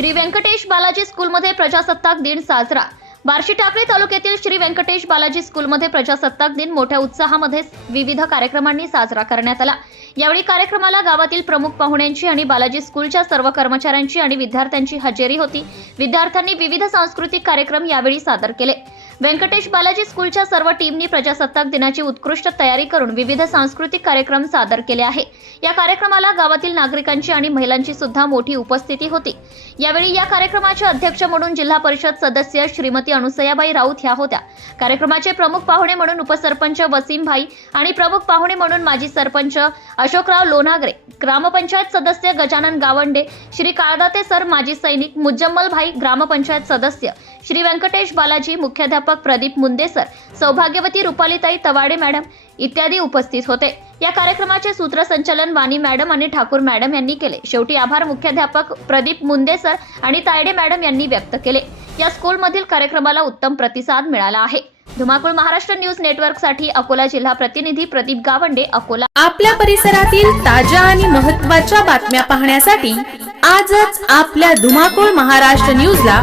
श्री व्यंकटेश बालाजी स्कूलमध्ये प्रजासत्ताक दिन साजरा. बार्शी टाकळी तालुक्यातील श्री व्यंकटेश बालाजी स्कूलमध्ये प्रजासत्ताक दिन मोठ्या उत्साहामध्ये विविध कार्यक्रमांनी साजरा करण्यात आला. यावेळी कार्यक्रमाला गावातील प्रमुख पाहुण्यांची आणि बालाजी स्कूलच्या सर्व कर्मचाऱ्यांची आणि विद्यार्थ्यांची हजेरी होती. विद्यार्थ्यांनी विविध सांस्कृतिक कार्यक्रम यावेळी सादर केले. व्यंकटेश बालाजी स्कूलच्या सर्व टीमनी प्रजासत्ताक दिनाची उत्कृष्ट तयारी करून विविध सांस्कृतिक कार्यक्रम सादर केले आहे. या कार्यक्रमाला गावातील नागरिकांची आणि महिलांची सुद्धा मोठी उपस्थिती होती. यावेळी या कार्यक्रमाचे अध्यक्ष म्हणून जिल्हा परिषद सदस्य श्रीमती अनुसयाबाई राऊत ह्या होत्या. कार्यक्रमाचे प्रमुख पाहुणे म्हणून उपसरपंच वसीमभाई आणि प्रमुख पाहुणे म्हणून माजी सरपंच अशोकराव लोणागरे ग्रामपंचायत सदस्य गजानन गावंडे श्री काळदाते सर माजी सैनिक मुज्जम्मलभाई ग्रामपंचायत सदस्य श्री व्यंकटेश बालाजी मुख्याध्यापक प्रदीप मुंदेसर सौभाग्यवती रुपालीताई तवाडे मॅडम इत्यादी उपस्थित होते. या कार्यक्रमाचे सूत्रसंचालन वाणी मॅडम आणि ठाकूर मॅडम यांनी केले. शेवटी आभार मुख्याध्यापक प्रदीप मुंदेसर आणि तायडे मॅडम यांनी व्यक्त केले. या स्कूलमधील कार्यक्रमाला उत्तम प्रतिसाद मिळाला आहे. धुमाकूळ महाराष्ट्र न्यूज नेटवर्कसाठी अकोला जिल्हा प्रतिनिधी प्रदीप गावंडे अकोला. आपल्या परिसरातील ताज्या आणि महत्त्वाच्या बातम्या पाहण्यासाठी आजच आपल्या धुमाकूळ महाराष्ट्र न्यूजला